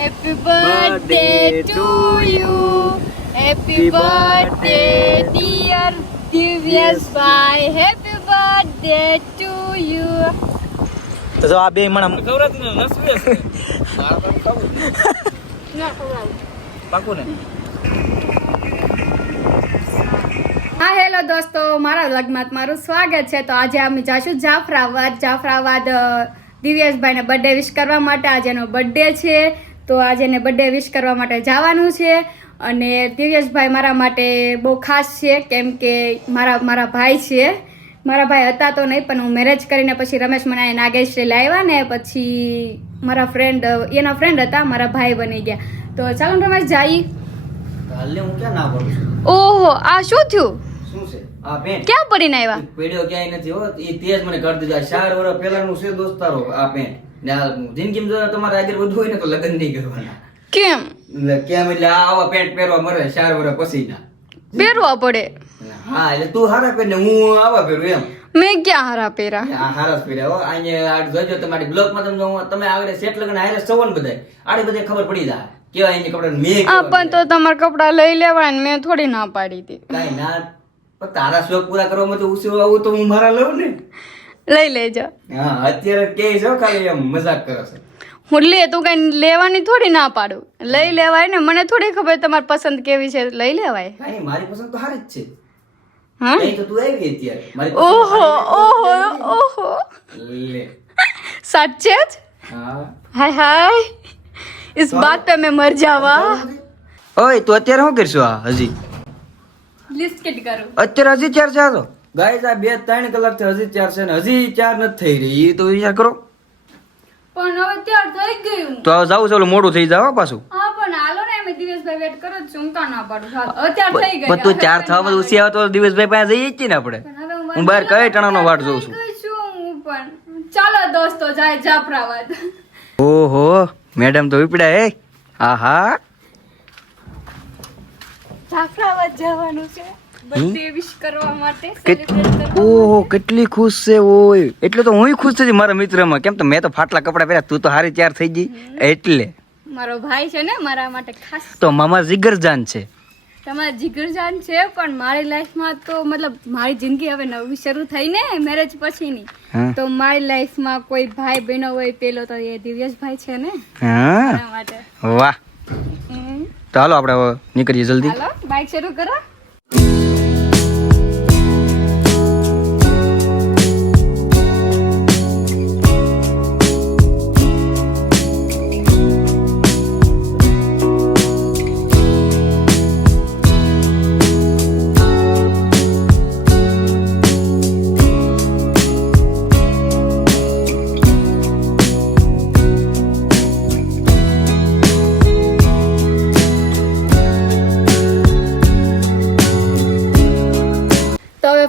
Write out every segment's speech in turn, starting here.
Happy birthday to you. Happy birthday dear Divyesh bhai. Happy birthday to you. તો જો આ બે મણા ગૌરાતી ને નસવી હશે ના ખબર. પાકું ને હા હેલો દોસ્તો, મારા વ્લોગમાં તમારું સ્વાગત છે. તો આજે અમે જાશું જાફરાબાદ દિવ્યેશભાઈને બર્થડે વિશ કરવા માટે. આજે એનો બર્થડે છે તો આજે એને બર્થડે વિશ કરવા માટે જવાનું છે. અને દિવ્યેશભાઈ મારા માટે બહુ ખાસ છે, કેમ કે મારા ભાઈ છે. મારા ભાઈ હતા તો નહીં, પણ હું મેરેજ કરીને પછી રમેશ મને નાગેશ્રી લાવ્યા ને પછી મારા એના ફ્રેન્ડ હતા, મારા ભાઈ બની ગયા. તો ચાલો રમેશ જઈએ. હાલે હું ક્યાં ના પડું છું. ઓહો, આ શું થયું? શું છે આ પેન્ટ ક્યાં પડીને આવ્યા? પેડ્યો ક્યાંય નથી હો. એ તેજ મને કરી દીધા. 4 વર્ષ પહેલાનું છે દોસ્તારો આ પેન્ટ. ને આ જિંદગીમાં જો તમારે આગળ વધવું હોય ને તો લગ્ન નહીં કરવાના. કેમ કેમ એટલે આવા પેન્ટ પહેરવા મરે 4 વર્ષ પછી ના પહેરવા પડે? હા એટલે તું હારા પહેર ને હું આવા પહેરું એમ. મેં ક્યાં હારા પહેરા? આ હારા જ પહેર્યા હો. અહીંયા આ જોજો તમારી બ્લોગમાં તમે આગળ સેટ લગન હારે સવન બધાય આડે બધે ખબર પડી જાય કેવા એની કપડા મેં પણ તો તમારા કપડા લઈ લેવાય ને, મેં થોડી ના પાડી હતી. કાઈ ના પણ તારા શોખ પૂરા કરવામાં તો ઉસી આવું તો હું મારા લઉં ને. લઈ લેજો. હા અત્યારે કે છો ખાલી એમ મજાક કરો છો. હું તું કઈ લેવાની થોડી ના પાડું. લઈ લેવાય ને, મને થોડી ખબર તમારી પસંદ કેવી છે. લઈ લેવાય. કાઈ મારી પસંદ તો હારી જ છે. હા નહીં તો તું આવી અત્યારે મારી પસંદ ઓહો ઓહો ઓહો, લે સાચે જ? હા હાય હાય, इस बात पे मैं मर जावा. ઓય તું અત્યારે શું કરશું આ હજી લિસ્ટ કેટ કરું. અત્યારે હજી 4 છે તો ગાઈસ આ 2-3 કલાક થી હજી 4 છે ને હજી 4 નથી થઈ રહી. એ તો વિચાર કરો. પણ હવે ત્યાર થઈ ગયું. તો હવે જાવ ચાલો મોડું થઈ જાવ પાછું. હા પણ હાલો ને, અમે દિવસભાઈ વેટ કરો છું, હું કાં ના પાડું. અત્યાર થઈ ગઈ. પણ તું 4 થવા ઉસી આવે તો દિવસભાઈ પાસે જઈએ જ ને આપણે. હું બહાર કઈ ટણાનો વાટ જોઉં છું. હું પણ ચાલો દોસ્તો જાય જાફરાબાદ. ઓહો મેડમ તો વિપડા હે. આહા જાફરાબાદ જવાનું છે બર્થડે વિશ કરવા માટે, સેલિબ્રેટ કરવા. ઓહો કેટલી ખુશ છે. ઓય એટલે તો હુંય ખુશ થઈ મારા મિત્રમાં. કેમ તો મેં તો ફાટલા કપડા પહેર્યા, તું તો હારી 4 થઈ ગઈ એટલે. મારો ભાઈ છે ને, મારા માટે ખાસ. તો મામા જીગરજાન છે. તમારા જીગરજાન છે, પણ મારી લાઈફમાં તો મતલબ મારી જિંદગી હવે નવી શરૂ થઈ ને મેરેજ પછીની. હા. તો મારી લાઈફમાં કોઈ ભાઈ બહેનો હોય પેલો તો એ દિવ્યેશભાઈ છે ને, હા એના માટે. વાહ. તો હાલો આપણે હવે નીકળીએ જલ્દી. હાલો બાઇક શરૂ કરો.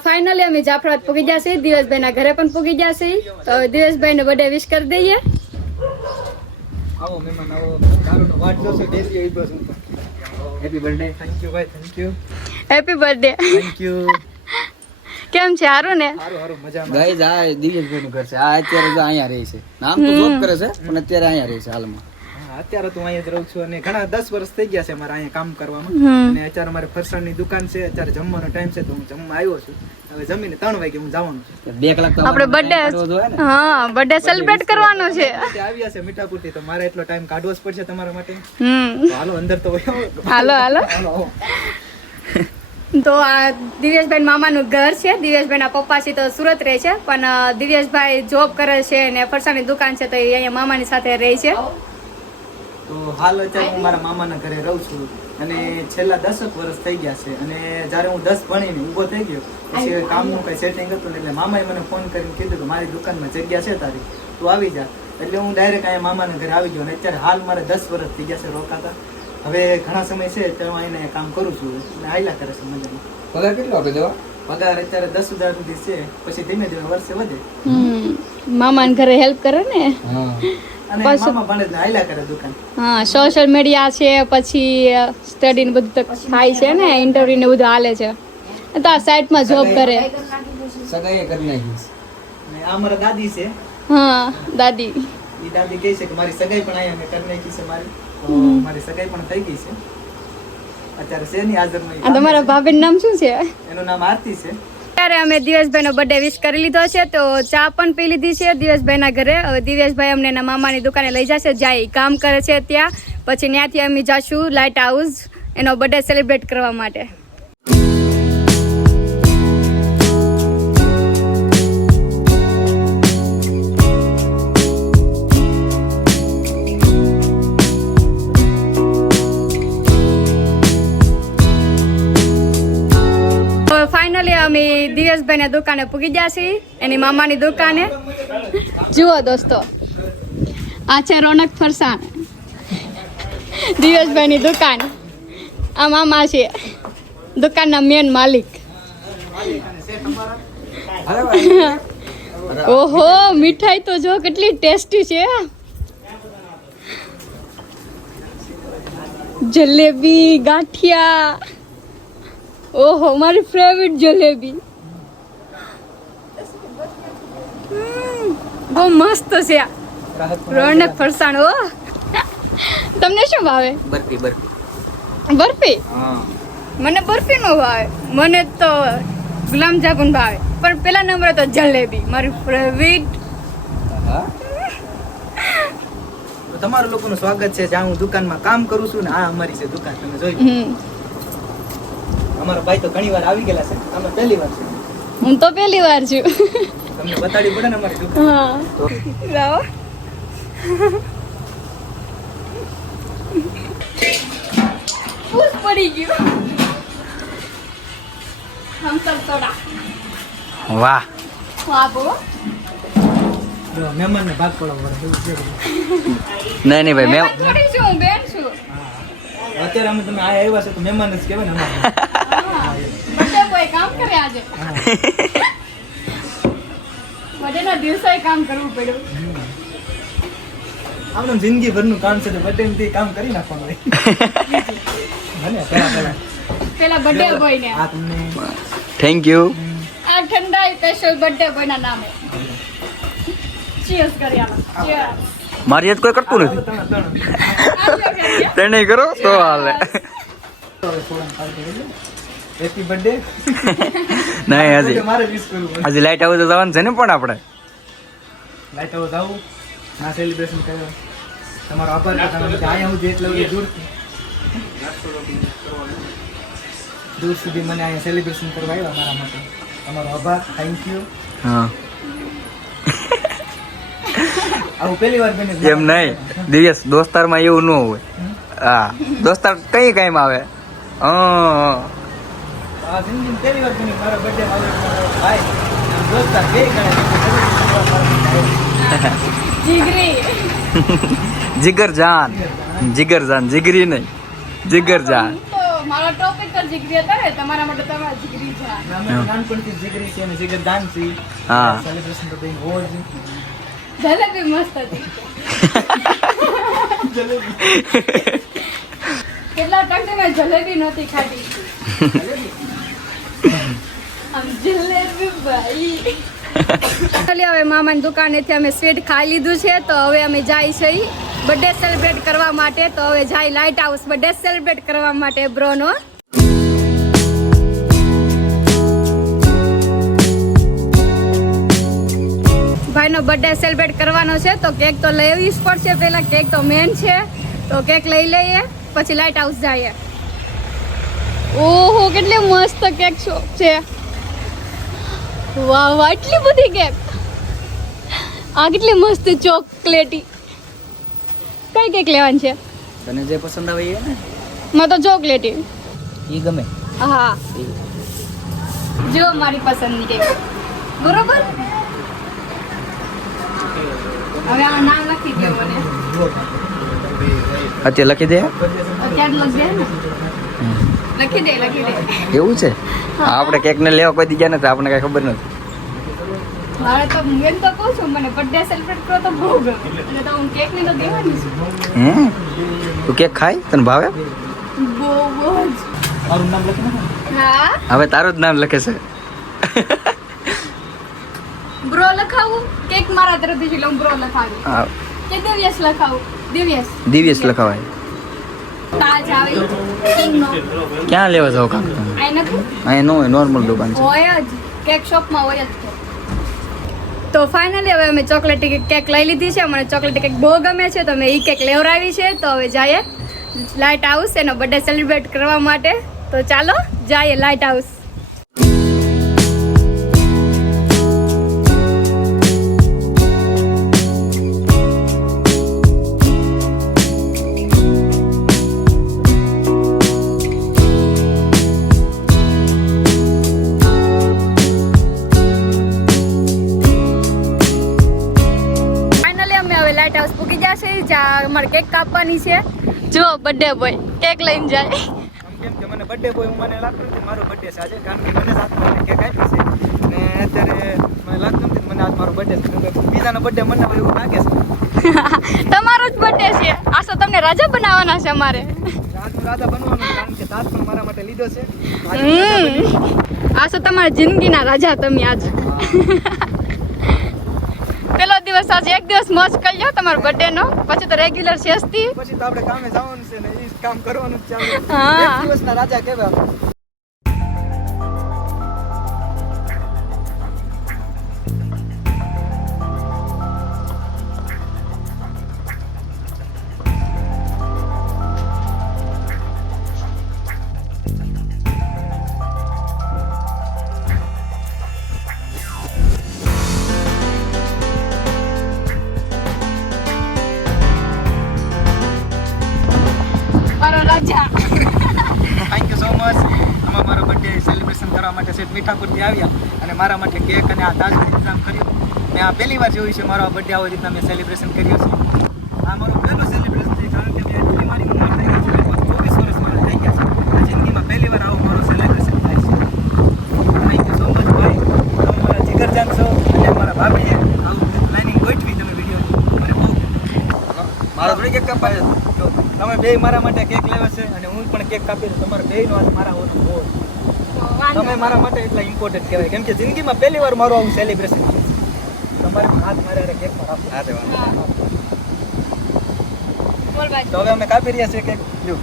ફાઇનલી અમે જાફરાબાદ પૂગી જશે. દિવસભાઈ ના ઘરે પણ પૂગી જશે. તો દિવેશભાઈ ને બર્થડે વિશ કરી દઈએ. આવો મહેમાન આવો તારો વાટ જોશે ડેલી આવી બસ હેપી બર્થડે. થેન્ક યુ ભાઈ, thank you. Happy birthday. Thank you. કેમ છે? સારું ને? હારું મજામાં. ગાઈઝ આ દિવ્યેશભાઈ નું ઘર છે. આ અત્યારે જો અહીંયા રહે છે. નામ તો જોબ કરે છે પણ અત્યારે અહીંયા રહે છે હાલમાં. અત્યારે તો અહીંયા જ રહું છું અને ઘણા 10 વર્ષ થઈ ગયા છે મારા અહીંયા કામ કરવામાં. અને અત્યારે મારે ફરસાણની દુકાન છે. અત્યારે જમવાનો ટાઈમ છે તો હું જમવા આવ્યો છું. હવે જમીને 3 વાગે હું જવાનું છું. 2 કલાક તો આપણે બર્થડે, હા બર્થડે સેલિબ્રેટ કરવાનો છે. આવ્યા છે મીઠાપુરથી, તો મારે એટલો ટાઈમ કાઢવો જ પડશે તમારા માટે. તો તો હાલો અંદર તો હાલો હાલો. હાલો. તો આ દિવ્યેશભાઈ મામાનું ઘર છે. દિવ્યેશભાઈ ના પપ્પા છે તો સુરત રહે છે, પણ દિવ્યેશભાઈ જોબ કરે છે ને ફરસાણની દુકાન છે તો એ અહીંયા મામાની સાથે રહે છે. તો હાલ અત્યારે હું મારા મામાના ઘરે રહું છું અને છેલ્લા 10 વર્ષ થઈ ગયા છે. અને જ્યારે હું 10 ભણીને ઊભો થઈ ગયો પછી કામનું કઈ સેટિંગ હતું ને એટલે મામાએ મને ફોન કરીને કીધું કે મારી દુકાનમાં જગ્યા છે તારી, તું આવી જા. એટલે હું ડાયરેક્ટ અહીંયા મામાના ઘરે આવી ગયો અને અત્યારે હાલ મારે 10 વર્ષ થઈ ગયા છે રોકાતા. હવે ઘણા સમય છે ત્યારે હું અહીંયા કામ કરું છું અને હાલ્યા કરે છે મજામાં. પગાર કેટલો આપે દેવા? પગાર અત્યારે 10,000 સુધી છે, પછી ધીમે ધીમે વર્ષે વધે. મામાના ઘરે હેલ્પ કરે ને. હા અને મામા ભણે હાલ્યા કરે દુકાન. હા સોશિયલ મીડિયા છે, પછી સ્ટડી ને બધું તો થાય છે ને, ઇન્ટરવ્યુ ને બધું હાલે છે. તો આ સાઈડમાં જોબ કરે. સગાઈ કરી નાખીશ. અને આ મારા દાદી છે. હા દાદી. એ દાદી કહે છે કે મારી સગાઈ પણ અહીંયા મેં કરી નાખી છે મારી. તો મારી સગાઈ પણ થઈ ગઈ છે અત્યારે છે નહીં હાજરમાં આ તમારા ભાભીનું નામ શું છે? એનું નામ આરતી છે. અત્યારે અમે દિવેશભાઈનો બર્થડે વિશ કરી લીધો છે તો ચા પણ પી લીધી છે દિવેશભાઈના ઘરે. હવે દિવેશભાઈ અમને એના મામાની દુકાને લઈ જશે જ્યાં એ કામ કરે છે ત્યાં. પછી ત્યાંથી અમે જઈશું લાઇટ હાઉસ એનો બર્થડે સેલિબ્રેટ કરવા માટે. ફાઇનલી અમે દિવેશભાઈના દુકાને પૂગી ગયા છીએ એની મામાની દુકાને. જુઓ દોસ્તો, આ છે રોનક ફરસાણ, દિવેશભાઈની દુકાન. આ મામા છે દુકાનના મેન માલિક. ઓહો, મીઠાઈ તો જો કેટલી ટેસ્ટી છે. જલેબી, ગાંઠિયા. ઓહો, મારી ફેવરિટ જલેબી. બહુ મસ્ત છે આ રોનક ફરસાણ. ઓ તમને શું ભાવે? બરફી બરફી? હા, મને બરફી નો ભાવે, મને તો ગુલાબજામુન ભાવે. પણ પેલા નંબરે તો જલેબી મારી ફેવરિટ. તો તમારું લોકોનું સ્વાગત છે જ્યાં હું દુકાનમાં કામ કરું છું ને આ અમારી છે દુકાન. તમે જોઈ અમારા ભાઈ તો ઘણી વાર આવી ગયેલા છે, અમે પહેલી વાર છે. હું તો પહેલી વાર છું. તમને બતાડવી પડે ને અમારી દુકાન. હા, લાવો. પૂછ પડી ગયું. હમસર સોડા. વાહ. વાહ બો. જો મહેમાનને ભાગ પડવા વાળા એવું છે બધું. નહીં ભાઈ મેં થોડી છું, હું બેન છું. અત્યારે અમે તમે આ આવ્યા છો તો મહેમાન જ કહેવાય ને અમારે. બધે કોઈ કામ કરે આજે. બધેના દિવસે કામ કરવું પડ્યું. આપણે જિંદગીભરનું કામ છે તો બધે કામ કરી નાખવાનું હોય. ભલે પેલા બર્થડે બોય ને આ તમને થેન્ક યુ. આ ઠંડાઈ સ્પેશિયલ બર્થડે બોય ના નામે. ચીયર્સ કરી આલો. ચીયર્સ. મારી યાદ કોઈ કરતું નથી. આ તે નહીં કરો તો હાલે. Happy birthday. નહીં હજી મારે વિશ કરવું પડે. હજી લાઈટ હાઉસ જવાનું છે ને પણ આપણે. લાઈટ હાઉસ આવું ના સેલિબ્રેશન કર્યો તમારો આભાર કે તમે આયા હું જેટલા દૂરથી દૂર સુધી મને અહીંયા સેલિબ્રેશન કરવા આવ્યા મારા માટે. તમારો આભાર, થેન્ક યુ. હા આવું પહેલી વાર બને. એમ નહીં દિવ્યેશ, દોસ્તારમાં એવું ન હોય. હા, દોસ્તાર કઈ કાંઈમાં આવે. આ જિંદગી પહેલી વાર બની મારા બર્થડે માં ભાઈ દોસ્તાર બે ગણા જીગરી. જીગર જાન, જીગરી નહીં, જીગર જાન. તો મારો ટોપિક તો જીગરી હતા ને, તમારા માટે તમારા જીગરી છે. અમે નાનપણથી જીગરી છે અને જીગર દાન છે. હા. સેલિબ્રેશન તો બઈ હોજ. જલેબી મસ્ત હતી. કેટલા ટાઈમ મેં જલેબી નહોતી ખાધી. આમ જલેબી ભાઈ. ચાલી હવે મામાની દુકાનેથી અમે સ્વીટ ખાઈ લીધું છે તો હવે અમે જાય છે બર્થડે સેલિબ્રેટ કરવા માટે. તો હવે જાય લાઇટ હાઉસ બર્થડે સેલિબ્રેટ કરવા માટે બ્રોનો. ભાઈનો બર્થડે સેલિબ્રેટ કરવાનો છે તો કેક તો લેવી જ પડશે. પહેલા કેક તો મેન છે તો કેક લઈ લઈએ પછી લાઇટ હાઉસ જઈએ. ઓહો, કેટલી મસ્ત કેક શોપ છે. વાહ વાહ, એટલી બધી કેક. આ કેટલી મસ્ત ચોકલેટી. કઈ કેક લેવાની છે? તને જે પસંદ આવે એ ને. મને તો ચોકલેટી. એ ગમે. હા, જો મારી પસંદની કેક. બરોબર. હવે આ નામ લખી દે મને. અત્યારે લખી દે. અત્યારે લખી દે ને. લખી દે. એવું છે? આપણે કેક ને લેવા કોઈ દી ગયા નથી, આપણને કઈ ખબર નથી. મારે તો મેં તો કહું છું મને બર્થડે સેલિબ્રેટ કરો તો બહુ ગમે એટલે તો હું કેક ની તો દેવાની છું. તું કેક ખાય? તને ભાવે? બહુ જ. મારું નામ લખી નાખો. હા, હવે તારું જ નામ લખે છે. બ્રો લખાવું કેક મારા તરફથી લઉં. બ્રો લખાવી હા, કે દિવ્યેશ લખાવું? દિવ્યેશ. દિવ્યેશ લખાવાય. અવાજ આવે કિંગનો. ક્યાં લેવા જાવ કાકા તમે? આ નથી અહીં નો હોય, નોર્મલ દુકાન છે. હોય જ કેક શોપમાં હોય જ તો. તો ફાઇનલી હવે અમે ચોકલેટી કેક લઈ લીધી છે. મને ચોકલેટી કેક બહુ ગમે છે તો મેં એ કેક લેવડાવી છે. તો હવે જઈએ લાઇટ હાઉસ એનો બર્થડે સેલિબ્રેટ કરવા માટે. તો ચાલો જઈએ લાઇટ હાઉસ. લાઇટ હાઉસ પૂકી જશે જ્યાં અમારે કેક કાપવાની છે. જો બર્થડે બોય કેક લઈને જાય. કેમ કે મને બર્થડે બોય મને લાગતું નથી મારો બર્થડે છે આજે, કારણ કે મને સાથે કેક આપી છે ને અત્યારે મને લાગતું નથી મને આજ મારો બર્થડે છે. બીજાનો બર્થડે મને એવું લાગે છે. તમારો જ બર્થડે છે. આ તો તમને રાજા બનાવવાના છે અમારે. આજ હું રાજા બનવાનું છું, કારણ કે તાજ પણ મારા માટે લીધો છે. આ તો તમારા જિંદગીના રાજા તમે આજ. પેલો દિવસ આજે એક દિવસ મોજ કરી લો તમારો બર્થડે નો, પછી તો રેગ્યુલર છે પછી તો આપણે કામે જવાનું છે ને એ કામ કરવાનું જ ચાલુ. હા. એક દિવસના રાજા કહેવાય. મારો રાજા. Thank you so much. આમાં મારો બર્થડે સેલિબ્રેશન કરવા માટે સેટ મીઠાપુરથી આવ્યા અને મારા માટે કેક અને આ તાજનું ઇંતજામ કર્યું. મેં આ પહેલી વાર જોયું છે મારો આ બર્થડે આવી રીતના મેં સેલિબ્રેશન કર્યો છે. આ મારું પહેલું સેલિબ્રેશન છે, કારણ કે મેં એટલી મારી ઉંમર થઈ ગઈ છે, 24 વર્ષ મારા થઈ ગયા છે. આ જિંદગીમાં પહેલી વાર આવું મારું સેલિબ્રેશન થાય છે. થેન્ક યુ સો મચ ભાઈ. તમે મારા જીગરજાન છો અને મારા ભાભીએ આવું પ્લાનિંગ ગોઠવી તમે વિડીયોની. મને બહુ મારો થોડી કેક કપાય છે. તમે બે મારા માટે કેક લાવ્યા છે અને હું પણ કેક કાપી છું. તમારા બેયનો હાથ મારા હોવાનો બહુ. તમે મારા માટે એટલા ઇમ્પોર્ટન્ટ કહેવાય, કેમ કે જિંદગીમાં પહેલી વાર મારું આવું સેલિબ્રેશન છે. તમારે હાથ મારે કેક પર આપો. હા તે વાંધો હા. બોલ ભાઈ. તો હવે અમે કાપી રહ્યા છીએ કેક. લ્યો.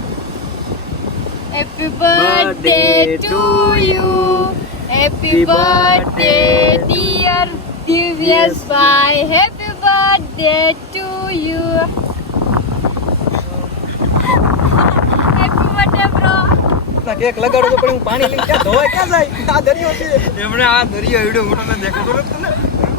Happy birthday to you. Happy birthday dear Divya's bhai. Happy birthday to you. Happy birthday bro. ના કેક લગાડો તો પણ હું પાણી લઈને ક્યાં ધોવાય ક્યાં જાય? આ દરિયો છે. એમણે આ દરિયો એવડો મોટો ન દેખાતો નથી ને.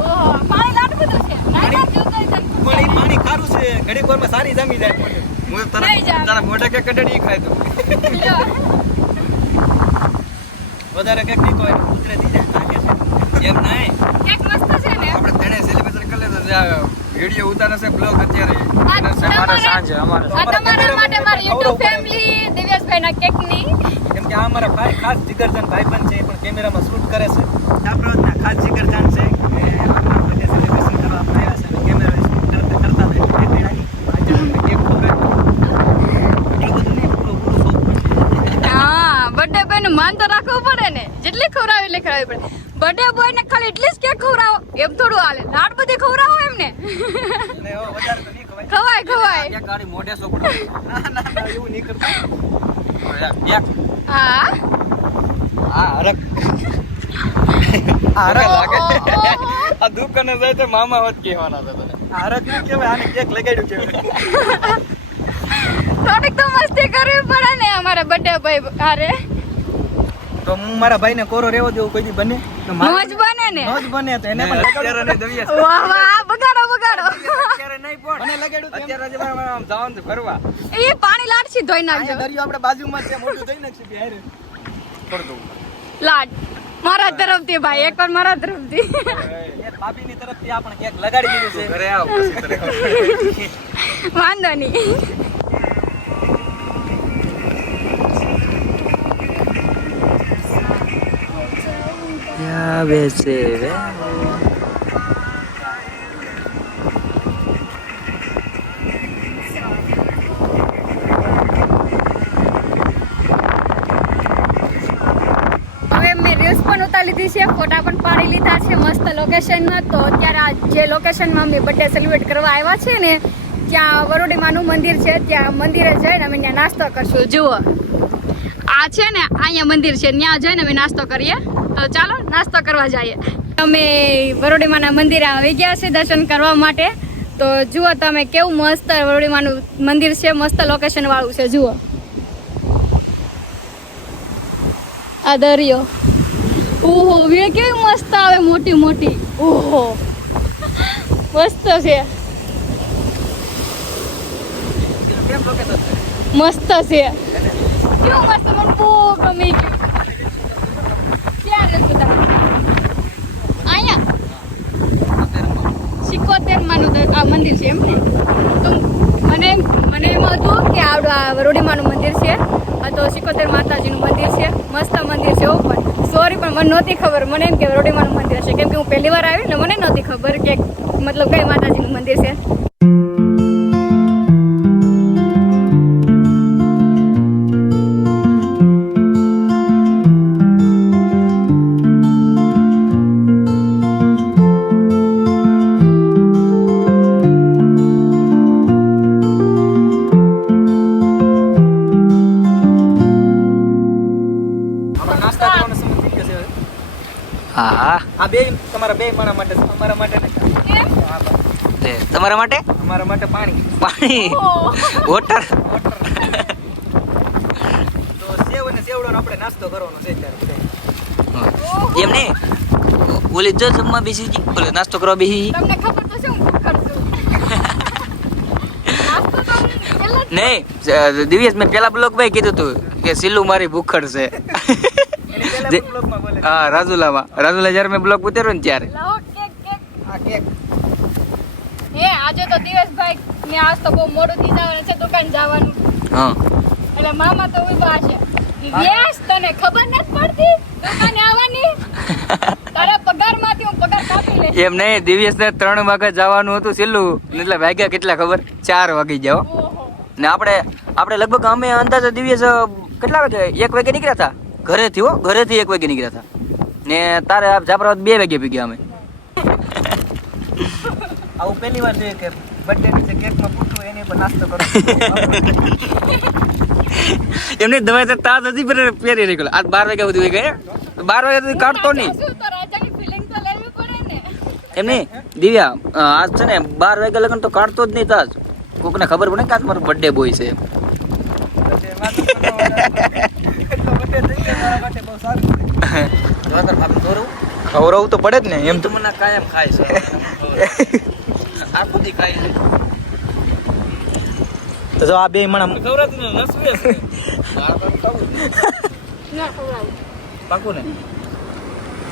ઓહો પાણી લાટ બધું છે. ના જોતો પણ એ પાણી ખારું છે, ઘડીક વારમાં સારી જામી જાય. હું નહીં તારા જામ. તારા મોઢા કેક કઢાડી ઈ ખાય તું. વધારે કેક નહીં કોઈ ઉતરે દીધે લાગે છે. એમ નહીં, કેક મસ્ત છે ને. આપણે તેને સેલિબ્રેશન કરી લેતો વિડીયો ઉતારે છે બ્લોગ અત્યારે આ એને છે મારા તમારે- સાંજે અમારે આ તમારા માટે મારી YouTube ફેમિલી દિવ્યેશભાઈના કેકની. કેમ કે આ અમારા ભાઈ ખાસ જીગરજાન ભાઈબંધ છે, એ પણ કેમેરામાં શૂટ કરે છે. જાફરાબાદના ખાસ જીગરજાન છે. એ અમારા બર્થડે સેલિબ્રેશન કરવા આવ્યા છે અને કેમેરા શૂટ કરતા કરતા આજે અમને કેક ખવડાવ્યો. એટલું બધું નહીં, પૂરું શોખ પડશે. હા બર્થડે બોય નું માન તો રાખવું પડે ને. જેટલી ખવડાવી એટલી ખવડાવવી પડે. બર્થડે બોય ને ખાલી એટલી જ કેક ખવડાવો એમ થોડું હાલે. લાડ બધી ખવડાવો એમને. અને હવે વધારે તો નહીં ખવાય. ખવાય ખવાય. એક ગાડી મોઢે સોપડો ના એવું નહીં કરતા. એક હા આ હરક આ હરક લાગે ઓહો. આ દુકાને જાય તો મામા હોત કહેવાના હતા તને. આ હરક નહીં કહેવાય, આને કેક લગાડ્યું કહેવાય. થોડીક તો મસ્તી કરવી પડે ને અમારા બર્થડે બોય હારે. તો હું મારા ભાઈને કોરો રહેવો દેવું કોઈ દી બને તો મોજ બને ને. મોજ બને તો એને પણ અત્યારે લગાડવું નહીં પડે. દવિયા. વાહ વાહ બગાડો બગાડો. અત્યારે નહીં પણ મને લગાડ્યું તેમ. અત્યારે જ મારે આમ જવાનું છે ફરવા. એ પાણી લાડથી ધોઈ નાખજો. અહીંયા દરિયો આપણે બાજુમાં છે, મોટું થઈ નાખશે બે હારે. છોડ દઉં. લાડ મારા તરફથી ભાઈ એકવાર મારા તરફથી. એ ભાભીની તરફથી આપણે કેક લગાડી દીધું છે. ઘરે આવ પછી તને ખબર. વાંધો નહીં. હવે મેં રીલ્સ પણ ઉતારી લીધી છે, ફોટા પણ પાડી લીધા છે મસ્ત લોકેશનમાં. તો અત્યારે આ જે લોકેશનમાં અમે બર્થડે સેલિબ્રેટ કરવા આવ્યા છે ને ત્યાં વરોડીમાનું મંદિર છે, ત્યાં મંદિરે જઈને અમે ત્યાં નાસ્તો કરશું. જુઓ આ છે ને અહીંયા મંદિર છે, ત્યાં જઈને અમે નાસ્તો કરીએ. તો ચાલો નાસ્તો કરવા જઈએ. અમે વરોડીમાના મંદિરે આવી ગયા છે દર્શન કરવા માટે. તો જુઓ તમે કેવું મસ્ત વરોડીમાનું મંદિર છે, મસ્ત લોકેશન વાળું છે. જુઓ આ દરિયો, ઓહો વીળ કેવી મસ્ત આવે, મોટી મોટી. ઓહો મસ્ત છે, મસ્ત છે, કેવું મસ્ત, મને બહુ ગમી ગયું. ક્યાં રહેતું તમે? અહીંયા 71 માનું આ મંદિર છે એમ ને? તો મને એમ હતું કે આવડું આ વરોડીમાનું મંદિર છે, આ તો 71 માતાજીનું મંદિર છે, મસ્ત મંદિર છે. એવું પણ સોરી, પણ મને નહોતી ખબર. મને એમ કે વરોડીમાનું મંદિર છે, કેમ કે હું પહેલી વાર આવી ને મને નહોતી ખબર કે મતલબ કઈ માતાજીનું મંદિર છે. હા આ બે તમારા બે માણા માટે છે, અમારા માટે નથી. કેમ? હા, બસ. તમારા માટે અમારા માટે પાણી. પાણી, ઓહ. વોટર. તો સેવ અને સેવડોનો આપણે નાસ્તો કરવાનો છે અત્યારે. એમ નહીં, ઓલી જો જમવા બેસી જી, ઓલે નાસ્તો કરવા બેસી જી. તમને ખબર તો છે હું ભૂખડ છું. નાસ્તો તો હું પહેલા જ- નહીં, દિવ્યેશ મેં પેલા બ્લોગ ભાઈ કીધું તું કે સિલ્લુ મારી ભૂખડ છે. એની પહેલા જે- બ્લોગમાં બોલે હા, રાજુલા જ્યારે મેં બ્લોગ ઉતાર્યો ને ત્યારે. લાવો કેક કેક. આ કેક. હે આજે તો દિવસભાઈ ને આજ તો બહુ મોડું થઈ જવાનું છે, દુકાન જવાનું. હા, એટલે મામા તો ઉભા છે. વ્યાસ તને ખબર નથી પડતી દુકાને આવવાની? તારા પગારમાંથી હું પગાર કાપી લઈશ. એમ નહીં, દિવ્યેશને 3 વાગે જવાનું હતું સિલ્લુ, એટલે વાગ્યા કેટલા ખબર? 4 વાગી જાવ. ઓહો. ને આપણે લગભગ અમે અંદાજે દિવ્યેશ કેટલા વાગે? 1 વાગે નીકળ્યા હતા ઘરેથી. ઘરેથી 1 વાગે નીકળ્યા હતા ને તારે જાફરાબાદ 2 વાગે પી ગયા અમે. આવું પહેલી વાર જોઈએ કે બર્થડે ની જે કેકમાં પૂછવું એની પર નાસ્તો કરો. એમને દવાઈ તો તાજ હજી પહેરી નીકળ્યો. આજ 12 વાગ્યા સુધી ગયા. 12 વાગ્યા સુધી કાઢતો નહીં. શું તો રાજાની ફિલિંગ તો લેવી પડે ને. એમ નહીં દિવ્યા, આજ છે ને 12 વાગ્યા લગન તો કાઢતો જ નહીં તાજ. કોકને ખબર પડે કે આજ મારો બર્થડે બોય છે. બર્થડે થઈ ગયો મારા માટે બહુ સારું છે. ખવડાવવું તો પડે જ ને એમ તો. મને કાયમ ખાય છે. આ બધી ખાય છે. તો જો આ બે મણા ખવડાવતી ને નસવે છે. મારે તો ખાવું જ નહીં. ના ખવડાવું. પાકું ને.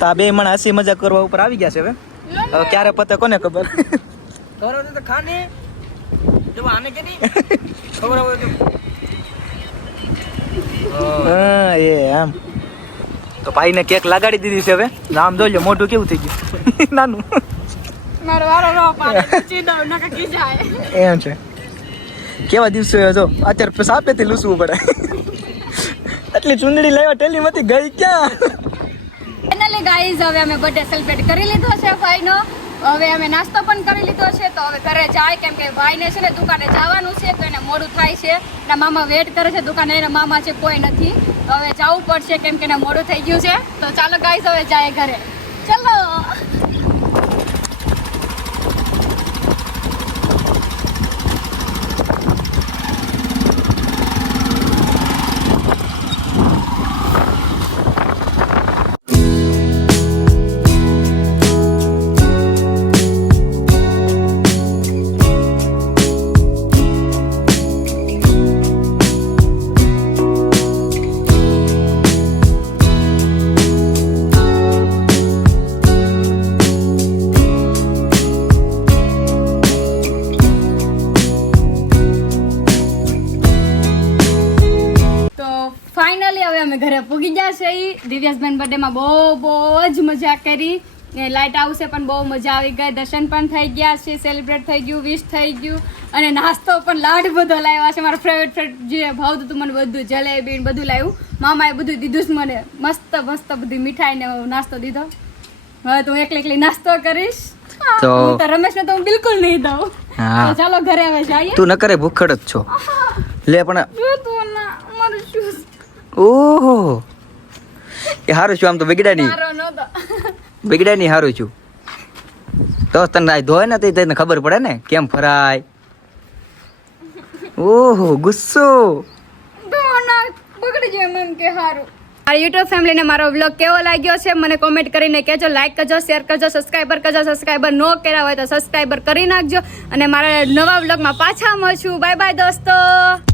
તો આ બે મણા હસી મજાક કરવા ઉપર આવી ગયા છે હવે. હવે ક્યારે પતે કોને ખબર. ખવડાવતી તો ખાને. જો આને કે નહીં ખવડાવો તો. હા એ આમ તો ભાઈને કેક લગાડી દીધી છે હવે. આમ જોઈ મોઢું કેવું થઈ ગયું નાનું. મારો વારો નો પાડે ચીડો નકા કી જાય. એમ છે. કેવા દિવસો જો અત્યારે પછી આપેથી લૂસવું પડે. એટલી ચૂંદડી લેવા ટેલી માંથી ગઈ ક્યાં. ફાઇનલી ગાઈઝ હવે અમે બર્થડે સેલિબ્રેટ કરી લીધો છે ભાઈનો. હવે અમે નાસ્તો પણ કરી લીધો છે, તો હવે ઘરે જાય, કેમ કે ભાઈને છે ને દુકાને જવાનું છે, તો એને મોડું થાય છે. એના મામા વેટ કરે છે દુકાને, એના મામા છે કોઈ નથી, તો હવે જવું પડશે કેમ કે એને મોડું થઈ ગયું છે. તો ચાલો ગાઈઝ હવે જાય ઘરે. ચલો. ફાઇનલી હવે અમે ઘરે પૂગી ગયા છે. દિવ્યાસબેન બર્થડેમાં બહુ જ મજા કરી. લાઇટ હાઉસે પણ બહુ મજા આવી ગઈ, દર્શન પણ થઈ ગયા છે, સેલિબ્રેટ થઈ ગયું, વિશ થઈ ગયું, અને નાસ્તો પણ લાડ બધો લાવ્યા છે. મારો ફેવરેટ જે ભાવતું હતું મને બધું, જલેબી બધું લાવ્યું. મામાએ બધું દીધું જ મને, મસ્ત મસ્ત બધી મીઠાઈ ને નાસ્તો દીધો. હવે તો હું એકલી નાસ્તો કરીશ. તો હું તો રમેશને તો હું બિલકુલ નહીં દઉં. હા તો ચાલો ઘરે હવે જઈએ. તું ન કરે ભૂખડ જ છો લે પણ જો તું ના મારું shoes ઓહો એ હારું છું આમ તો બગડ્યા મારો નહોતો. નહીં હારું છું તો તને આ ધોય ને તો તને ખબર પડે ને કેમ ફરાય ઓહો ગુસ્સો તો ના બગડી જાય મન કે હારું. મારી યુટ્યુબ ફેમિલીને મારો વ્લોગ કેવો લાગ્યો છે મને કોમેન્ટ કરીને કહેજો. લાઈક કરજો, શેર કરજો, સબસ્ક્રાઈબર કરજો. સબસ્ક્રાઈબર ન કર્યા હોય તો સબસ્ક્રાઈબર કરી નાખજો અને મારા નવા વ્લોગમાં પાછા મળશું. બાય બાય દોસ્તો.